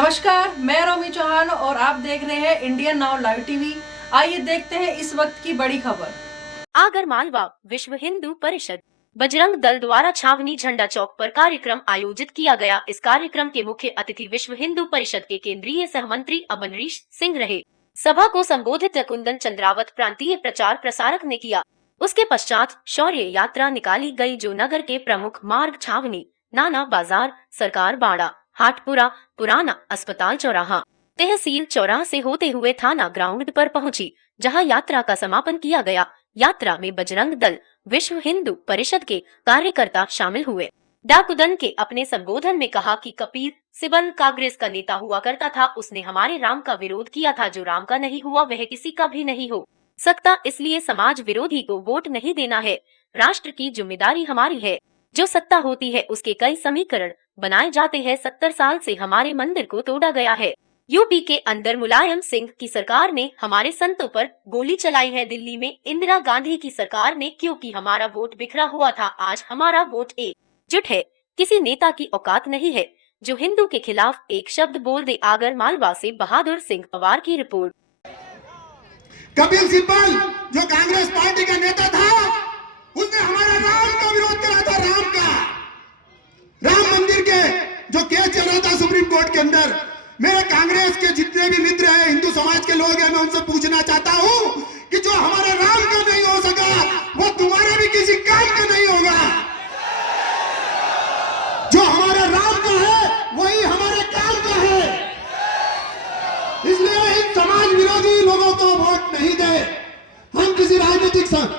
नमस्कार, मैं रोमी चौहान और आप देख रहे हैं इंडियन नाउ लाइव टीवी। आइए देखते हैं इस वक्त की बड़ी खबर। आगरमालवा विश्व हिंदू परिषद बजरंग दल द्वारा छावनी झंडा चौक पर कार्यक्रम आयोजित किया गया। इस कार्यक्रम के मुख्य अतिथि विश्व हिंदू परिषद के केंद्रीय सहमंत्री अमनरीश सिंह रहे। सभा को संबोधित कुंदन चंद्रावत प्रांतीय प्रचार प्रसारक ने किया। उसके पश्चात शौर्य यात्रा निकाली गई, जो नगर के प्रमुख मार्ग छावनी, नाना बाजार, सरकार बाड़ा, हाटपुरा, पुराना अस्पताल चौराहा, तहसील चौराहा से होते हुए थाना ग्राउंड पर पहुंची, जहां यात्रा का समापन किया गया। यात्रा में बजरंग दल विश्व हिंदू परिषद के कार्यकर्ता शामिल हुए। डाकुदन के अपने संबोधन में कहा कि कपिल सिब्बल कांग्रेस का नेता हुआ करता था। उसने हमारे राम का विरोध किया था। जो राम का नहीं हुआ वह किसी का भी नहीं हो सकता, इसलिए समाज विरोधी को वोट नहीं देना है। राष्ट्र की जिम्मेदारी हमारी है। जो सत्ता होती है उसके कई समीकरण बनाए जाते हैं। 70 साल से हमारे मंदिर को तोड़ा गया है। यूपी के अंदर मुलायम सिंह की सरकार ने हमारे संतों पर गोली चलाई है। दिल्ली में इंदिरा गांधी की सरकार ने, क्योंकि हमारा वोट बिखरा हुआ था। आज हमारा वोट एकजुट है। किसी नेता की औकात नहीं है जो हिंदू के खिलाफ एक शब्द बोल दे। आगरमालवा से बहादुर सिंह पवार की रिपोर्ट। कपिल सिब्बल जो कांग्रेस पार्टी का नेता था, उसने हमारे राम का विरोध करा था। राम मंदिर के जो केस चल रहा था सुप्रीम कोर्ट के अंदर, मेरे कांग्रेस के जितने भी मित्र हैं, हिंदू समाज के लोग हैं, मैं उनसे पूछना चाहता हूं कि जो हमारे राम का नहीं हो सका वो तुम्हारे भी किसी काम का नहीं होगा। जो हमारे राम का है वही हमारे काम का है। इसलिए इन समाज विरोधी लोगों को वोट नहीं दे। हम किसी राजनीतिक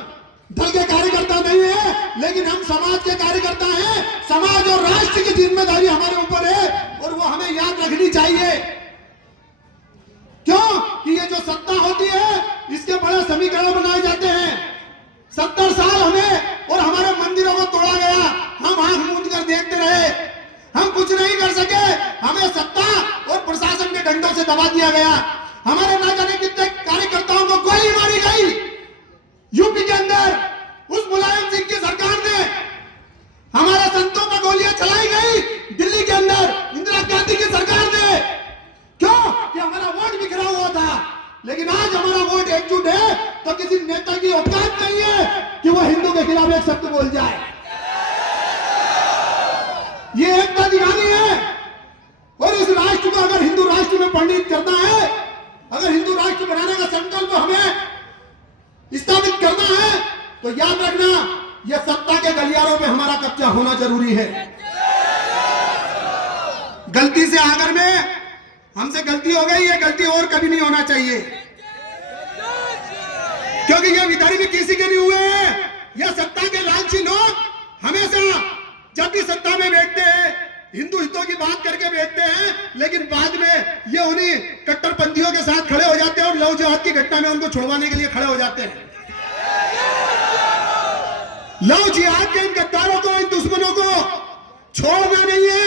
दल के कार्यकर्ता नहीं है, लेकिन हम समाज के कार्यकर्ता हैं। समाज और राष्ट्र की जिम्मेदारी हमारे ऊपर है और वो हमें याद रखनी चाहिए। क्यों कि ये जो सत्ता होती है इसके बड़े समीकरण बनाए जाते हैं। 70 साल हमें और हमारे मंदिरों को तोड़ा गया, हम आंख मूंद कर देखते रहे, हम कुछ नहीं कर सके। हमें सत्ता और प्रशासन के डंडों से दबा दिया गया। हमारे ना जाने कितने कार्यकर्ताओं को गोली मारी गई। यूपी के अंदर उस मुलायम सिंह की सरकार ने हमारे संतों पर गोलियां चलाई गई। दिल्ली के अंदर इंदिरा गांधी की सरकार ने, क्यों कि हमारा वोट बिखरा हुआ था। लेकिन आज हमारा वोट एकजुट है तो किसी नेता की औकात नहीं है कि वो हिंदू के खिलाफ एक शब्द बोल जाए। ये एकता दिखानी है। और इस राष्ट्र को अगर हिंदू राष्ट्र में परिणित करना है, अगर हिंदू राष्ट्र बनाने का संकल्प हमें स्थापित करना है, तो याद रखना यह सत्ता के गलियारों पे हमारा कब्जा होना जरूरी है। गलती से आगर में हमसे गलती हो गई, ये गलती और कभी नहीं होना चाहिए, क्योंकि ये विधायक किसी के नहीं हुए हैं। यह सत्ता के लालची लोग हमेशा जब भी सत्ता में बैठते हैं हिंदू हितों की बात करके बैठते हैं, लेकिन बाद में ये उन्हीं कट्टरपंथियों के साथ खड़े हो जाते हैं और लव जिहाद की घटना में उनको छुड़वाने के लिए खड़े हो जाते हैं। लव जिहाद के इन गद्दारों को, इन दुश्मनों को छोड़ना नहीं है।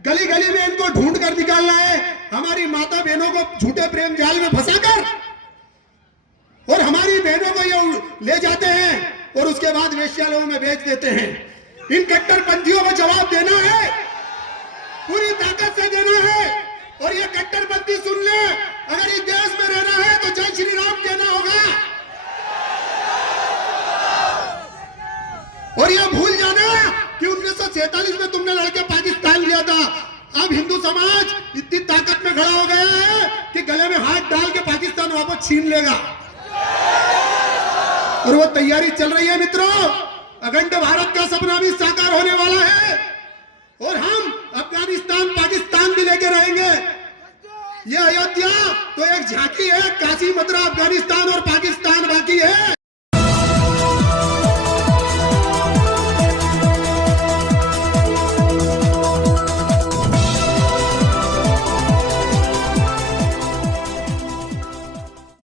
गली गली में इनको ढूंढ कर निकालना है। हमारी माता बहनों को झूठे प्रेम जाल में फंसाकर और हमारी बहनों को ये ले जाते हैं और उसके बाद वेश्यालयों में बेच देते हैं। इन कट्टरपंथियों को जवाब देना है, पूरी ताकत से देना है। और ये कट्टरपंथी सुन ले, अगर इस देश में रहना है तो जय श्री राम कहना होगा। और ये भूल जाना कि 1947 में तुमने लड़के पाकिस्तान लिया था। अब हिंदू समाज इतनी ताकत में खड़ा हो गया है कि गले में हाथ डाल के पाकिस्तान वापस छीन लेगा। और वो तैयारी चल रही है मित्रों। अखंड भारत का सपना भी साकार होने वाला है और हम अफगानिस्तान पाकिस्तान भी लेके रहेंगे। ये अयोध्या तो एक झांकी है। काशी, मथुरा, अफगानिस्तान और पाकिस्तान